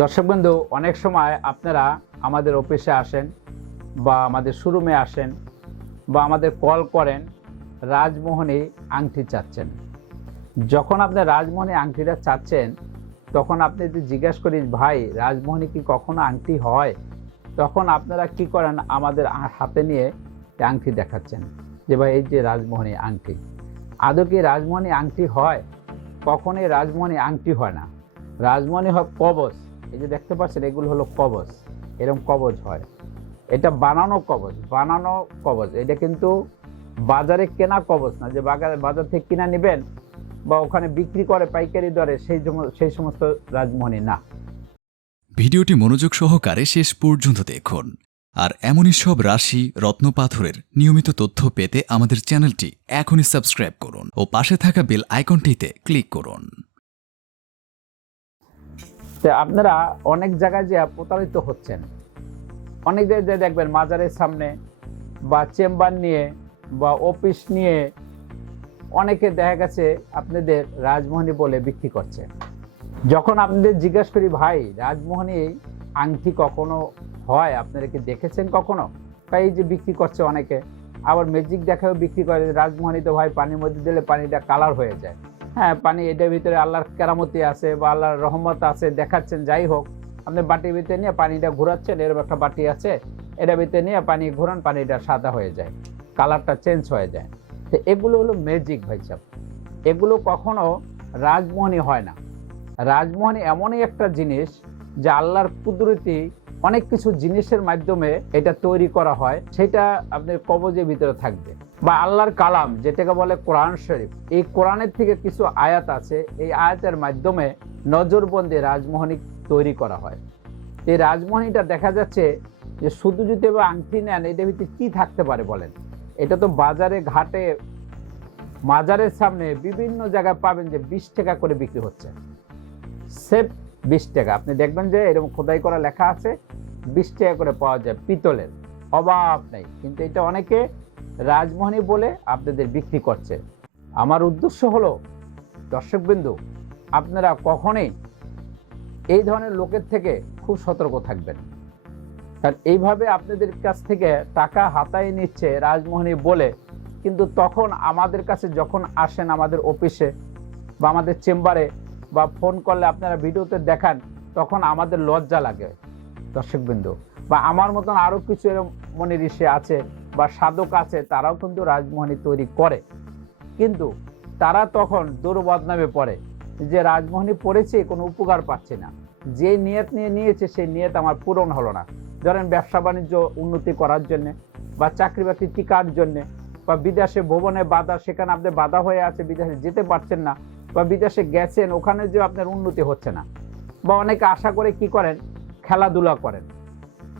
দর্শকবৃন্দ, অনেক সময় আপনারা আমাদের অফিসে আসেন বা আমাদের শোরুমে আসেন বা আমাদের কল করেন, রাজমোহনী আংটি চাচ্ছেন। যখন আপনি রাজমোহনী আংটিটা চাচ্ছেন, তখন আপনি যদি জিজ্ঞেস করি, ভাই রাজমোহনী কি কখনো আংটি হয়, তখন আপনারা কি করেন, আমাদের হাতে নিয়ে আংটি দেখাচ্ছেন যে ভাই এই যে রাজমোহনী আংটি। আদৌ কি রাজমোহনী আংটি হয়? কখনোই রাজমোহনী আংটি হয় না। রাজমোহনী হয় কবচ। এই যে দেখতে পাচ্ছেন, এগুলো হলো কবচ। এরকম কবচ হয়। এটা বানানো কবচ। এটা কিন্তু বাজারে কেনা কবচ না, যে বাজার থেকে কিনা নেবেন বা ওখানে বিক্রি করে পাইকারি দরে সেই সমস্ত রাজমোহনী না। ভিডিওটি মনোযোগ সহকারে শেষ পর্যন্ত দেখুন। আর এমনই সব রাশি রত্নপাথরের নিয়মিত তথ্য পেতে আমাদের চ্যানেলটি এখনই সাবস্ক্রাইব করুন ও পাশে থাকা বেল আইকনটিতে ক্লিক করুন। তো আপনারা অনেক জায়গায় যে প্রতারিত হচ্ছেন, অনেক জায়গায় দেখবেন মাজারের সামনে বা চেম্বার নিয়ে বা অফিস নিয়ে অনেকে দেখা গেছে আপনাদের রাজমোহনী বলে বিক্রি করছে। যখন আপনাদের জিজ্ঞেস করি, ভাই রাজমোহনী আংটি কখনো হয়, আপনারা কি দেখেছেন কখনো? তাই যে বিক্রি করছে অনেকে, আবার ম্যাজিক দেখাও বিক্রি করে। রাজমোহনী তো ভাই পানির মধ্যে দিলে পানিটা কালার হয়ে যায়। হ্যাঁ, পানি এটার ভিতরে আল্লাহর কেরামতি আছে বা আল্লাহর রহমত আছে, দেখাচ্ছেন। যাই হোক, আপনি বাটির ভিতরে নিয়ে পানিটা ঘোরাচ্ছেন, এরকম একটা বাটি আছে, এটার ভিতরে নিয়ে পানি ঘোরান, পানিটা সাদা হয়ে যায়, কালারটা চেঞ্জ হয়ে যায়। তো এগুলো হলো ম্যাজিক ভাই সাহেব। এগুলো কখনো রাজমোহনী হয় না। রাজমোহনী এমনই একটা জিনিস যে আল্লাহর কুদরতি অনেক কিছু জিনিসের মাধ্যমে এটা তৈরি করা হয়, সেটা আপনার কবজের ভিতরে থাকবে। বা আল্লাহর কালাম, যেটাকে বলে কোরআন শরীফ, এই কোরআনের থেকে কিছু আয়াত আছে, এই আয়াতের মাধ্যমে নজরবন্দি রাজমোহনী তৈরি করা হয়। এই রাজমোহনীটা দেখা যাচ্ছে যে শুধু যদি আংটি নেন, এটার ভিতরে কি থাকতে পারে বলেন? এটা তো বাজারে ঘাটে মাজারের সামনে বিভিন্ন জায়গায় পাবেন যে 20 টাকা করে বিক্রি হচ্ছে। সেফ 20 টাকা। আপনি দেখবেন যে এরকম খোদাই করা লেখা আছে, 20 টাকা করে পাওয়া যায়, পিতলের। অভাব নেই। কিন্তু এটা অনেকে রাজমোহনী বলে আপনাদের বিক্রি করছে। আমার উদ্দেশ্য হলো, দর্শকবৃন্দ, আপনারা কখনোই এই ধরনের লোকের থেকে খুব সতর্ক থাকবেন। কারণ এইভাবে আপনাদের কাছ থেকে টাকা হাতায় নিচ্ছে রাজমোহনী বলে, কিন্তু তখন আমাদের কাছে যখন আসেন, আমাদের অফিসে বা আমাদের চেম্বারে বা ফোন করলে আপনারা ভিডিওতে দেখান, তখন আমাদের লজ্জা লাগে দর্শকবৃন্দ। বা আমার মতন আরও কিছু মনে ঋষি আছে বা সাধক আছে, তারাও কিন্তু রাজমোহনী তৈরি করে, কিন্তু তারা তখন দুর্বদনামে পড়ে যে রাজমোহনী পড়েছে, কোনো উপকার পাচ্ছে না। যে নিয়ত নিয়ে নিয়েছে, সেই নিয়ত আমার পূরণ হলো না। ধরেন ব্যবসা বাণিজ্য উন্নতি করার জন্যে বা চাকরি বাকরি টিকার জন্যে বা বিদেশে ভ্রমণে বাধা, সেখানে আপনি বাধা হয়ে আছে, বিদেশে যেতে পারছেন না, বা বিদেশে গেছেন, ওখানে যে আপনার উন্নতি হচ্ছে না। বা অনেকে আশা করে কি করেন, খেলাধুলা করেন।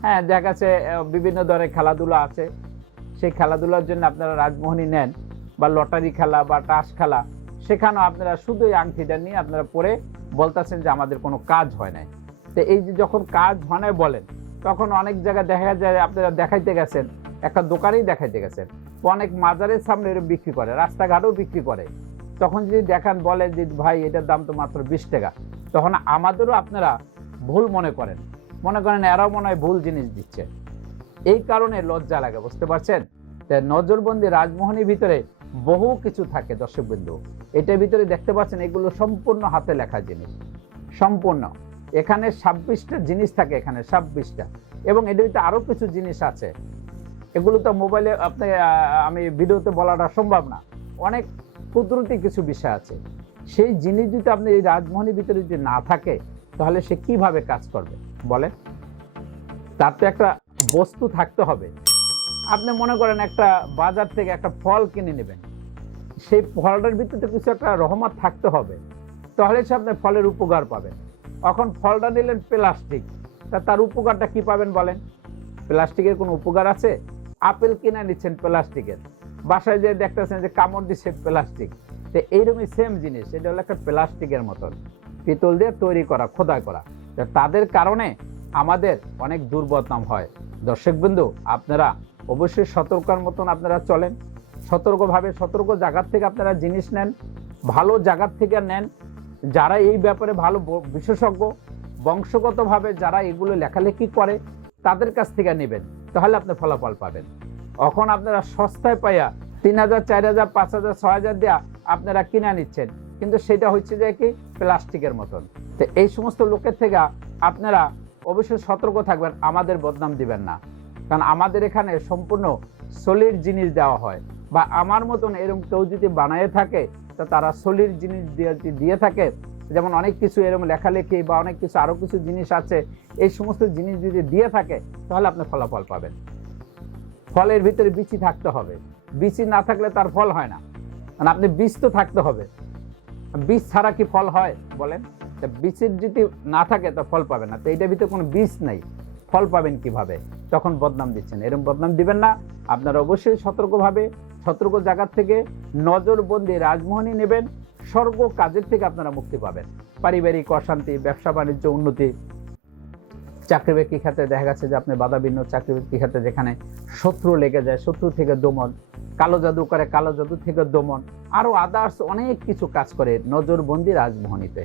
হ্যাঁ, দেখা গেছে বিভিন্ন ধরনের খেলাধুলা আছে, সেই খেলাধুলার জন্য আপনারা রাজমোহনী নেন, বা লটারি খেলা বা টাস খেলা, সেখানেও আপনারা শুধু এই আংটিটা নিয়ে আপনারা পরে বলতেছেন যে আমাদের কোনো কাজ হয় নাই। তো এই যে যখন কাজ হয় নাই বলেন, তখন অনেক জায়গায় দেখা যায় আপনারা দেখাইতে গেছেন, একটা দোকানেই দেখাইতে গেছেন, অনেক মাজারের সামনে এরকম বিক্রি করে, রাস্তাঘাটেও বিক্রি করে। তখন যদি দেখান, বলেন যে ভাই এটার দাম তো মাত্র 20 টাকা, তখন আমাদেরও আপনারা ভুল মনে করেন এরাও মনে হয় ভুল জিনিস দিচ্ছে। এই কারণে লজ্জা লাগে, বুঝতে পারছেন? নজরবন্দি রাজমোহনীর ভিতরে বহু কিছু থাকে দর্শকবৃন্দ। এটার ভিতরে দেখতে পাচ্ছেন, এগুলো সম্পূর্ণ হাতে লেখা জিনিস, সম্পূর্ণ। এখানে 26টা জিনিস থাকে, এখানে 26টা, এবং এটার ভিতরে আরো কিছু জিনিস আছে। এগুলো তো মোবাইলে আমি ভিডিওতে বলাটা সম্ভব না। অনেক কুদরতি কিছু বিষয় আছে, সেই জিনিস যদি আপনি এই রাজমোহনীর ভিতরে যদি না থাকে, তাহলে সে কিভাবে কাজ করবে বলে? তার তো একটা বস্তু থাকতে হবে। আপনি মনে করেন একটা বাজার থেকে একটা ফল কিনে নেবেন, সেই ফলটার ভিতরে কিছু একটা রহমত থাকতে হবে, তাহলে সে আপনার ফলের উপকার পাবেন। এখন ফলটা নিলেন প্লাস্টিক, তার উপকারটা কি পাবেন বলেন? প্লাস্টিকের কোনো উপকার আছে? আপেল কিনে নিচ্ছেন প্লাস্টিকের, বাসায় যে দেখতেছেন যে কামড় দিচ্ছে প্লাস্টিক। তো এইরকমই সেম জিনিস, এটা হলো একটা প্লাস্টিকের মতন, পিতল দিয়ে তৈরি করা, খোদাই করা। তাদের কারণে আমাদের অনেক দুর্বদনাম হয়। দর্শকবৃন্দু, আপনারা অবশ্যই সতর্কতার মতন আপনারা চলেন, সতর্কভাবে, সতর্ক জায়গার থেকে আপনারা জিনিস নেন, ভালো জায়গার থেকে নেন, যারা এই ব্যাপারে ভালো বিশেষজ্ঞ, বংশগতভাবে যারা এগুলো লেখালেখি করে তাদের কাছ থেকে নেবেন, তাহলে আপনি ফলাফল পাবেন। এখন আপনারা সস্তায় পাইয়া 3000, 4000, 5000, 6000 দেওয়া আপনারা কিনে নিচ্ছেন, কিন্তু সেটা হচ্ছে যে কি প্লাস্টিকের মতন। তো এই সমস্ত লোকের থেকে আপনারা অবশ্যই সতর্ক থাকবেন, আমাদের বদনাম দিবেন না। কারণ আমাদের এখানে সম্পূর্ণ সলিড জিনিস দেওয়া হয়, বা আমার মতন এরকম কেউ যদি বানায় থাকে তো তারা সলিড জিনিস দিয়ে থাকে। যেমন অনেক কিছু এরকম লেখালেখি বা অনেক কিছু আরও কিছু জিনিস আছে, এই সমস্ত জিনিস যদি দিয়ে থাকে তাহলে আপনি ফলাফল পাবেন। ফলের ভিতরে বিচি থাকতে হবে, বিচি না থাকলে তার ফল হয় না। মানে আপনি বীজ তো থাকতে হবে, বীজ ছাড়া কি ফল হয় বলেন? বীজের যদি না থাকে তো ফল পাবেন না। তো এইটার ভিতরে কোনো বীজ নাই, ফল পাবেন কিভাবে? তখন বদনাম দিচ্ছেন। এরকম বদনাম দিবেন না। আপনারা অবশ্যই সতর্কভাবে, সতর্ক জায়গা থেকে নজরবন্দি রাজমোহনী নেবেন। স্বর্গ কাজের থেকে আপনারা মুক্তি পাবেন। পারিবারিক অশান্তি, ব্যবসা বাণিজ্য উন্নতি, চাকরি বাকরি ক্ষেত্রে দেখা গেছে যে আপনি বাধা বিঘ্ন, চাকরি বাকরি ক্ষেত্রে যেখানে শত্রু লেগে যায়, শত্রু থেকে দমন, কালো জাদু করে, কালো জাদু থেকে দমন, আরো আদার্স অনেক কিছু কাজ করে নজরবন্দি রাজমোহনীতে।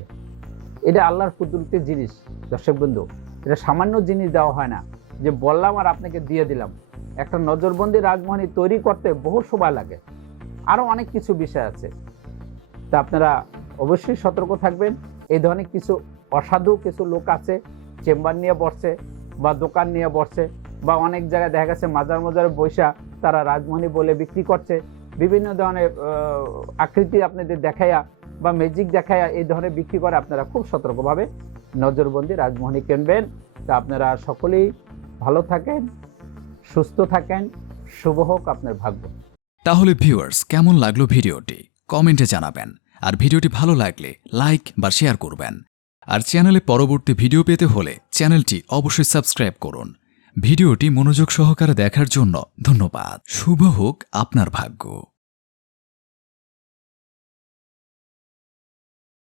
এটা আল্লাহর কুদরতের জিনিস দর্শক বন্ধু, এটা সামান্য জিনিস দেওয়া হয় না যে বললাম আর আপনাকে দিয়ে দিলাম। একটা নজরবন্দি রাজমোহনী তৈরি করতে বহু সময় লাগে, আরো অনেক কিছু বিষয় আছে। তা আপনারা অবশ্যই সতর্ক থাকবেন। এই ধরনের কিছু অসাধু কিছু লোক আছে, চেম্বার নিয়ে বসছে বা দোকান নিয়ে বসছে, বা অনেক জায়গায় দেখা গেছে মাজার মাজারে বৈশা তারা রাজমোহনী বলে বিক্রি করছে। বিভিন্ন ধরনের আকৃতি আপনাদের দেখাইয়া বা ম্যাজিক দেখাইয়া এই ধরনের বিক্রি করে। আপনারা খুব সতর্কভাবে নজরবন্দি রাজমোহনী কিনবেন। তা আপনারা সকলেই ভালো থাকেন, সুস্থ থাকেন, শুভ হোক আপনার ভাগ্য। তাহলে ভিউয়ার্স, কেমন লাগলো ভিডিওটি কমেন্টে জানাবেন। আর ভিডিওটি ভালো লাগলে লাইক বা শেয়ার করবেন। আর চ্যানেলে পরবর্তী ভিডিও পেতে হলে চ্যানেলটি অবশ্যই সাবস্ক্রাইব করুন। ভিডিওটি মনোযোগ সহকারে দেখার জন্য ধন্যবাদ। শুভ হোক আপনার ভাগ্য।